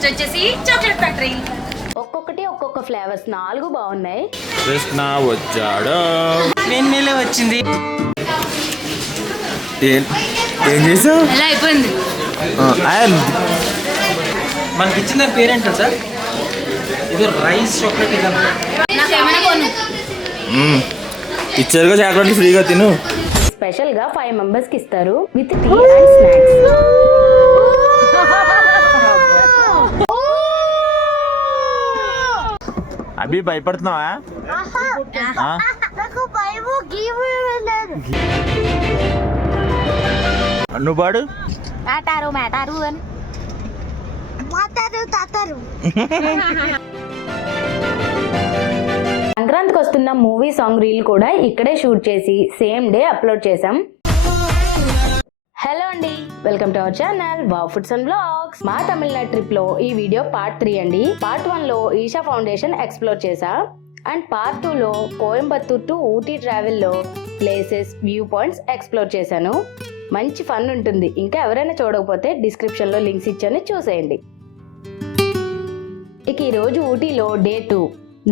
Next వచ్చేసి chocolate factory. ఒక్కొక్కటి ఒక్కొక్క ఫ్లేవర్స్ 4 బాగున్నాయి. కృష్ణ వచ్చాడు. వెన్నెల వచ్చింది. ఏం చేసావు? ఎలా అయిపోయింది? మనకి ఇచ్చిన పేరేంటో సార్, ఇది రైస్ చాక్లెట్. నాకేమైనా కొను. ఇచ్చారుగా చాక్లెట్ ఫ్రీగా తిను. స్పెషల్ గా 5 మెంబర్స్ కి ఇస్తారు విత్ టీ అండ్ స్నాక్స్. అభి భయపడుతున్నావా? నువ్వు పాడు. సంక్రాంతికి వస్తున్న మూవీ సాంగ్ రీల్ కూడా ఇక్కడే షూట్ చేసి సేమ్ డే అప్లోడ్ చేసాం. హలో అండి, welcome to our channel wow foods and vlogs. మా తమిళనాడు ట్రిప్ లో ఈ వీడియో పార్ట్ 3 అండి. పార్ట్ 1 లో ఈషా ఫౌండేషన్ ఎక్స్ప్లోర్ చేసా అండ్ పార్ట్ 2 లో కోయంబత్తూర్ టు ఊటీ ట్రావెల్ లో ప్లేసెస్, వ్యూ పాయింట్స్ ఎక్స్ప్లోర్ చేశాను. మంచి ఫన్ ఉంటుంది. ఇంకా ఎవరైనా చూడకపోతే డిస్క్రిప్షన్ లో లింక్స్ ఇచ్చాను, చూసేయండి. ఇక ఈ రోజు ఊటీలో డే 2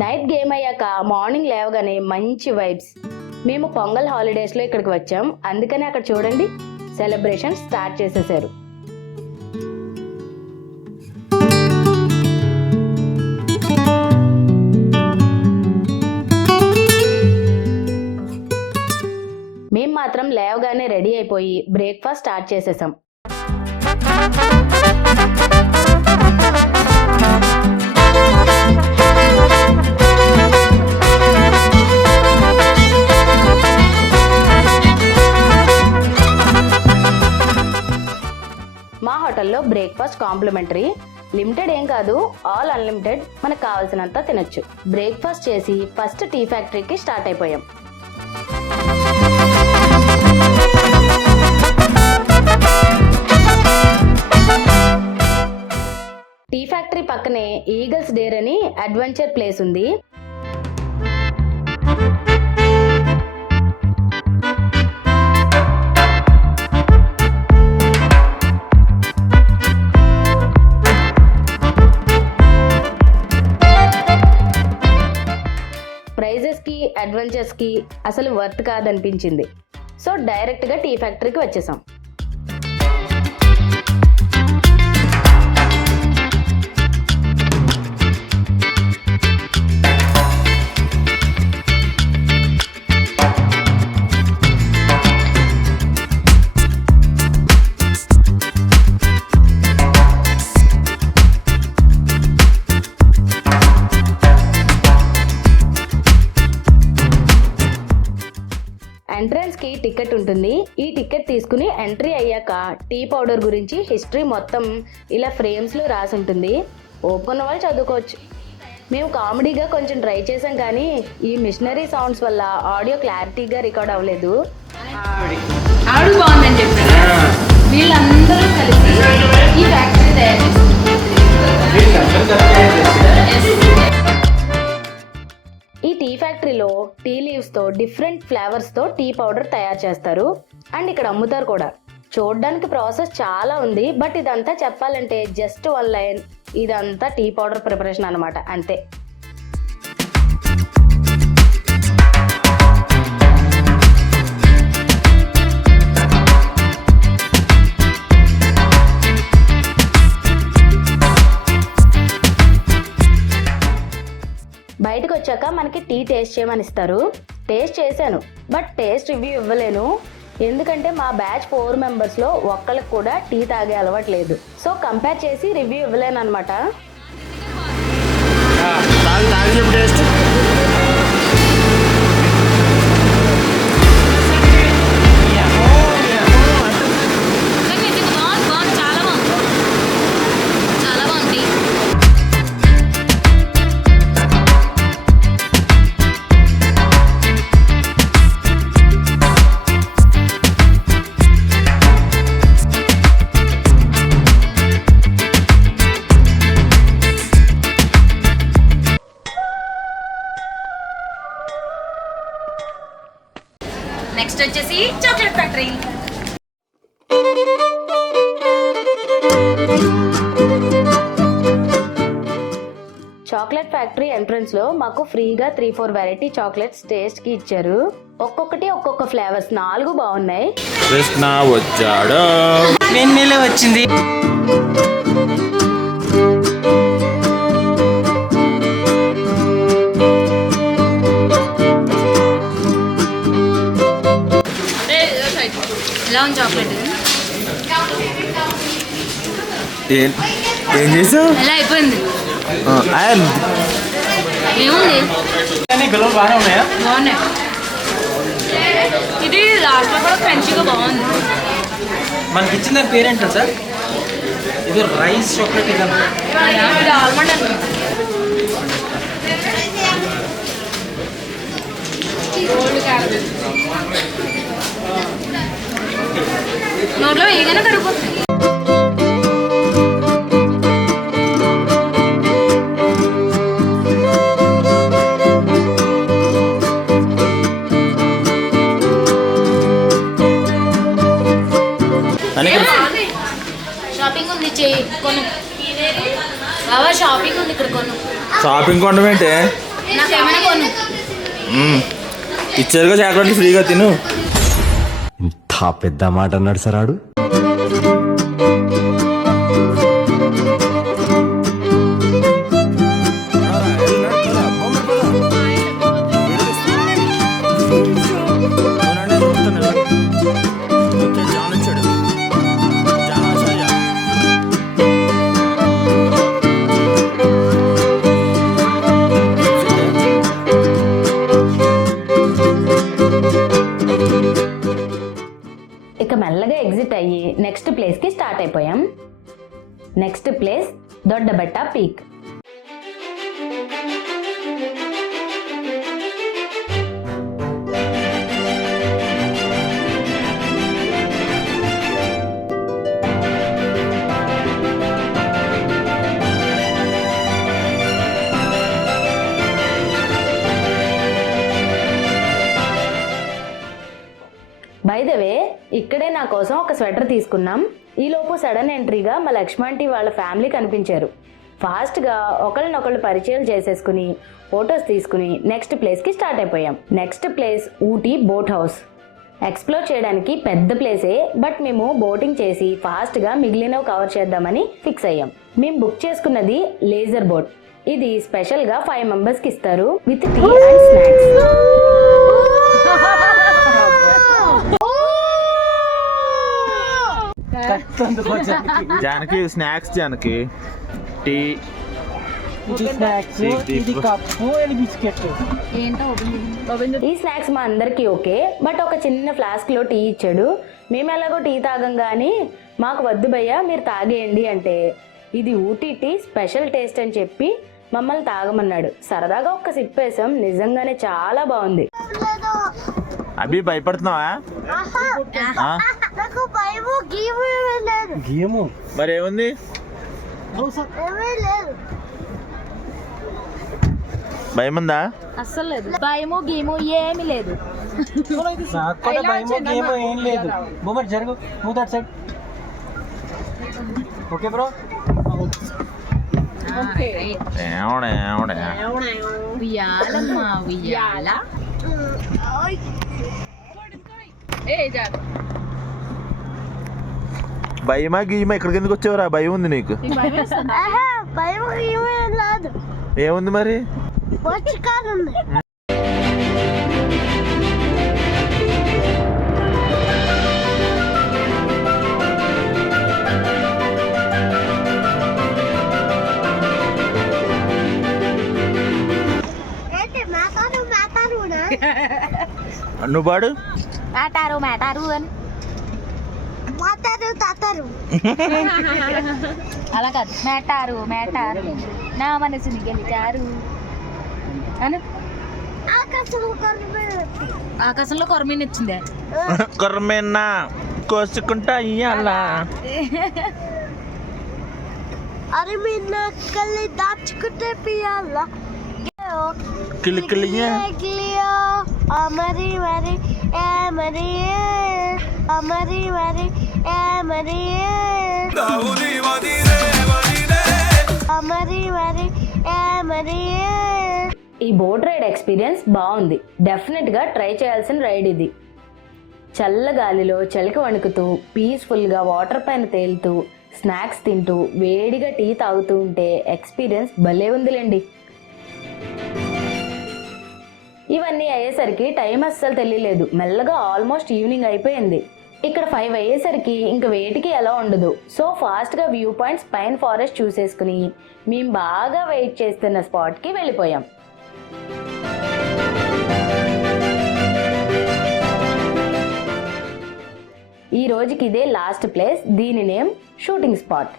నైట్ గేమ్ అయ్యాక మార్నింగ్ లేవగానే మంచి వైబ్స్. మేము పొంగల్ హాలిడేస్ లో ఇక్కడికి వచ్చాం, అందుకని అక్కడ చూడండి సెలబ్రేషన్ స్టార్ట్ చేసేసారు. మేము మాత్రం లేవగానే రెడీ అయిపోయి బ్రేక్ఫాస్ట్ స్టార్ట్ చేసేసాం. మా హోటల్లో బ్రేక్ఫాస్ట్ కాంప్లిమెంటరీ, లిమిటెడ్ ఏం కాదు, ఆల్ అన్లిమిటెడ్. మనకు కావాల్సినంత తినొచ్చు. బ్రేక్ఫాస్ట్ చేసి ఫస్ట్ టీ ఫ్యాక్టరీకి స్టార్ట్ అయిపోయాం. టీ ఫ్యాక్టరీ పక్కనే ఈగల్స్ డేర్ అని అడ్వెంచర్ ప్లేస్ ఉంది. ప్రైజెస్ కి అడ్వెంచర్స్ కి అసలు వర్త్ కాదనిపించింది. సో డైరెక్ట్ గా టీ ఫ్యాక్టరీకి వచ్చేసాం. ఎంట్రన్స్ కి టికెట్ ఉంటుంది. ఈ టికెట్ తీసుకుని ఎంట్రీ అయ్యాక టీ పౌడర్ గురించి హిస్టరీ మొత్తం ఇలా ఫ్రేమ్స్ లో రాసి ఉంటుంది. ఓపుకున్న వాళ్ళు చదువుకోవచ్చు. మేము కామెడీగా కొంచెం ట్రై చేసాం, కానీ ఈ మిషనరీ సౌండ్స్ వల్ల ఆడియో క్లారిటీగా రికార్డ్ అవ్వలేదు. ఆవిడ బాగుందని చెప్పారు. వీళ్ళందరూ కలిసి ఈ ఫ్యాక్టరీ తయారు ఈ టీ ఫ్యాక్టరీలో టీ లీవ్స్ తో డిఫరెంట్ ఫ్లేవర్స్ తో టీ పౌడర్ తయారు చేస్తారు అండ్ ఇక్కడ అమ్ముతారు కూడా. చూడడానికి ప్రాసెస్ చాలా ఉంది, బట్ ఇదంతా చెప్పాలంటే జస్ట్ 1 లైన్. ఇదంతా టీ పౌడర్ ప్రిపరేషన్ అన్నమాట, అంతే. బయటకు వచ్చాక మనకి టీ టేస్ట్ చేయమని ఇస్తారు. టేస్ట్ చేశాను, బట్ టేస్ట్ రివ్యూ ఇవ్వలేను. ఎందుకంటే మా బ్యాచ్ 4 మెంబర్స్ లో ఒక్కళ్ళకి కూడా టీ తాగే అలవాటు లేదు. సో కంపేర్ చేసి రివ్యూ ఇవ్వలేను అనమాట. నెక్స్ట్ వచ్చేసి chocolate factory. Chocolate factory entrance లో మాకు ఫ్రీగా 3-4 వెరైటీ చాక్లెట్స్ టేస్ట్ కి ఇచ్చారు. ఒక్కొక్కటి ఒక్కొక్క ఫ్లేవర్స్ 4 బాగున్నాయి. కృష్ణ వచ్చాడు. నేనే వచ్చింది. ఎలా ఉంది చాక్లెట్? ఏం చేసావు? ఎలా అయిపోయింది? ఏముంది? గొడవలు బాగానే ఉన్నాయా? బాగున్నాయి. ఇది లాస్ట్లో కూడా క్రంచీగా బాగుంది. మనకి ఇచ్చిన దాని పేరేంటో సార్? ఇది రైస్ చాక్లెట్. ఇది ఇది ఆల్మండ్ అనుకుంటా. గోల్డ్ క్యారమెల్ నోట్లో వేయగానే కరిగిపోతుంది. షాపింగ్ ఉంది, చెయ్యి కొను. బాబా షాపింగ్ ఉంది, ఇక్కడ కొను. షాపింగ్ కొనమేంటే? నాకేమైనా కొను. ఇచ్చారుగా చాక్లెట్లు ఫ్రీగా తిను. ఇంత పెద్ద మాట అన్నాడు సార్ ఆడు. ఇక మెల్లగా ఎగ్జిట్ అయ్యి నెక్స్ట్ ప్లేస్ కి స్టార్ట్ అయిపోయాం. Next place Doddabetta peak. By the way, ఇక్కడే నా కోసం ఒక స్వెటర్ తీసుకున్నాం. ఈలోపు సడన్ ఎంట్రీగా మా లక్ష్మణ్ వాళ్ళ ఫ్యామిలీ కనిపించారు. ఫాస్ట్గా ఒకళ్ళనొకళ్ళు పరిచయాలు చేసేసుకుని ఫొటోస్ తీసుకుని నెక్స్ట్ ప్లేస్కి స్టార్ట్ అయిపోయాం. Next place Ooty boat house. Explore చేయడానికి పెద్ద ప్లేసే, బట్ మేము బోటింగ్ చేసి ఫాస్ట్గా మిగిలినవి కవర్ చేద్దామని ఫిక్స్ అయ్యాం. మేము బుక్ చేసుకున్నది లేజర్ బోట్. ఇది స్పెషల్గా 5 మెంబర్స్కి ఇస్తారు with tea and snacks. Janaki snacks, Janaki tea, ఈ స్నాక్స్ మా అందరికి ఓకే, బట్ ఒక చిన్న ఫ్లాస్క్ లో టీ ఇచ్చాడు. మేము ఎలాగో టీ తాగం గానీ మాకు వద్దు భయ్యా మీరు తాగేయండి అంటే, ఇది ఊటీ టీ స్పెషల్ టేస్ట్ అని చెప్పి మమ్మల్ని తాగమన్నాడు. సరదాగా ఒక్క సిప్ వేసాం, నిజంగానే చాలా బాగుంది. అభి భయపడుతున్నావా? మరి ఏముంది? భయం ఉందా? అస్సలు లేదు, భయము గీము ఏమీ లేదు. ఏం లేదు. మూమెంట్ జరుగు, move that side. Okay bro. ఉయ్యాలమ్మా ఉయ్యాల. భయమా గీయమా? ఇక్కడికి ఎందుకు వచ్చావురా? భయం ఉంది నీకు? ఏముంది మరి? నువ్వు పాడు. మాటారు మాటారు అని అలా కాదు, మేటారు మేటారు నా మనసుని గెలిచారు అను. ఆకాశంలో కొరమీన వచ్చిందే. కొరమేనా కోసుకుంటా ఇయ్యాల. దాచుకుంటే పియాల కిలి కిలియా అమరి మరి మరి అమరి మరి మరి అమరి మరి మరి ఈ బోట్ రైడ్ ఎక్స్పీరియన్స్ బాగుంది. డెఫినెట్గా ట్రై చేయాల్సిన రైడ్ ఇది. చల్ల గాలిలో చలికి వణుకుతూ పీస్ఫుల్గా వాటర్ పైన తేలుతూ స్నాక్స్ తింటూ వేడిగా టీ తాగుతూ ఉంటే ఎక్స్పీరియన్స్ భలే ఉందిలేండి. ఇవన్నీ అయ్యేసరికి టైం అస్సలు తెలియలేదు. మెల్లగా ఆల్మోస్ట్ ఈవినింగ్ అయిపోయింది. ఇక్కడ 5 అయ్యేసరికి ఇంక వేటికి ఎలా ఉండదు. సో ఫాస్ట్గా వ్యూ పాయింట్స్ పైన్ ఫారెస్ట్ చూసేసుకుని మేము బాగా వెయిట్ చేస్తున్న స్పాట్కి వెళ్ళిపోయాం. ఈ రోజుకి ఇదే లాస్ట్ ప్లేస్. దీని నేమ్ షూటింగ్ స్పాట్.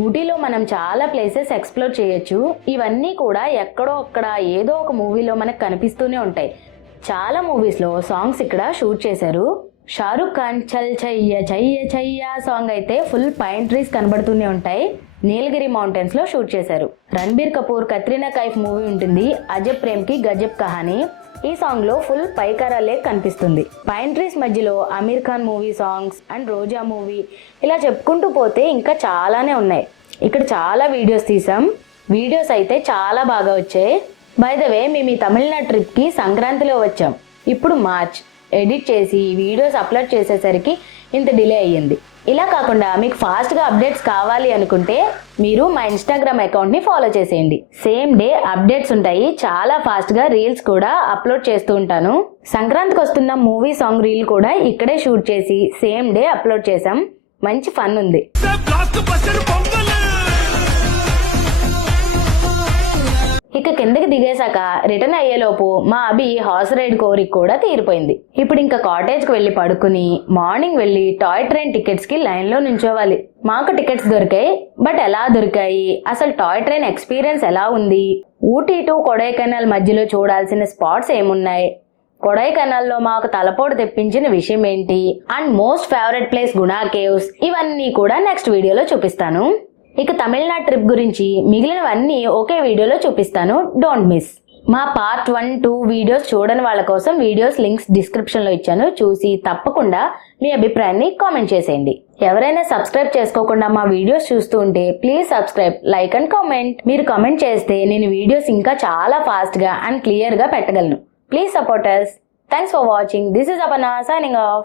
ఊటీలో మనం చాలా ప్లేసెస్ ఎక్స్ప్లోర్ చేయొచ్చు. ఇవన్నీ కూడా ఎక్కడో అక్కడ ఏదో ఒక మూవీలో మనకు కనిపిస్తూనే ఉంటాయి. చాలా మూవీస్లో సాంగ్స్ ఇక్కడ షూట్ చేశారు. షారుఖ్ ఖాన్ చల్ చయ్య చయ్య చయ్య సాంగ్ అయితే ఫుల్ పైన్ ట్రీస్ కనబడుతూనే ఉంటాయి. నీలగిరి మౌంటైన్స్ లో షూట్ చేశారు. రణబీర్ కపూర్ కత్రినా కైఫ్ మూవీ ఉంటుంది, అజబ్ ప్రేమ్ కి గజబ్ కహానీ. ఈ సాంగ్ లో ఫుల్ పైకారా లేక్ కనిపిస్తుంది. పైన్ ట్రీస్ మధ్యలో Aamir Khan movie songs and Roja movie, ఇలా చెప్పుకుంటూ పోతే ఇంకా చాలానే ఉన్నాయి. ఇక్కడ చాలా వీడియోస్ తీసాం. వీడియోస్ అయితే చాలా బాగా వచ్చాయి. బై ద వే, మేము ఈ తమిళనాడు ట్రిప్కి సంక్రాంతిలో వచ్చాం. ఇప్పుడు మార్చ్. ఎడిట్ చేసి వీడియోస్ అప్లోడ్ చేసేసరికి ఇంత డిలే అయ్యింది. ఇలా కాకుండా మీకు ఫాస్ట్గా అప్డేట్స్ కావాలి అనుకుంటే మీరు మా ఇన్స్టాగ్రామ్ అకౌంట్ని ఫాలో చేసేయండి. సేమ్ డే అప్డేట్స్ ఉంటాయి. చాలా ఫాస్ట్గా రీల్స్ కూడా అప్లోడ్ చేస్తూ ఉంటాను. సంక్రాంతికి వస్తున్న మూవీ సాంగ్ రీల్ కూడా ఇక్కడే షూట్ చేసి సేమ్ డే అప్లోడ్ చేసాం. మంచి ఫన్ ఉంది. ఇక కిందకి దిగేశాక రిటర్న్ అయ్యేలోపు మా అభి హార్స్ రైడ్ కోరిక కూడా తీరిపోయింది. ఇప్పుడు ఇంకా కాటేజ్కి వెళ్ళి పడుకుని మార్నింగ్ వెళ్ళి టాయ్ ట్రైన్ టికెట్స్కి లైన్లో నుంచోవాలి. మాకు టికెట్స్ దొరికాయి. బట్ ఎలా దొరికాయి, అసలు టాయ్ ట్రైన్ ఎక్స్పీరియన్స్ ఎలా ఉంది, ఊటీ టు కొడైకెనాల్ మధ్యలో చూడాల్సిన స్పాట్స్ ఏమున్నాయి, కొడైకెనాల్లో మాకు తలపోటు తెప్పించిన విషయం ఏంటి, and most favourite place Guna caves, ఇవన్నీ కూడా నెక్స్ట్ వీడియోలో చూపిస్తాను. ఇక తమిళనాడు ట్రిప్ గురించి మిగిలినవన్నీ ఒకే వీడియోలో చూపిస్తాను. Don't miss. మా పార్ట్ 1, 2 వీడియోస్ చూడని వాళ్ళ కోసం వీడియోస్ లింక్స్ డిస్క్రిప్షన్లో ఇచ్చాను. చూసి తప్పకుండా మీ అభిప్రాయాన్ని కామెంట్ చేసేయండి. ఎవరైనా సబ్స్క్రైబ్ చేసుకోకుండా మా వీడియోస్ చూస్తూ ఉంటే please subscribe, like and comment. మీరు కామెంట్ చేస్తే నేను వీడియోస్ ఇంకా చాలా ఫాస్ట్గా అండ్ క్లియర్గా పెట్టగలను. Please support us. Thanks for watching. This is Aparna signing of.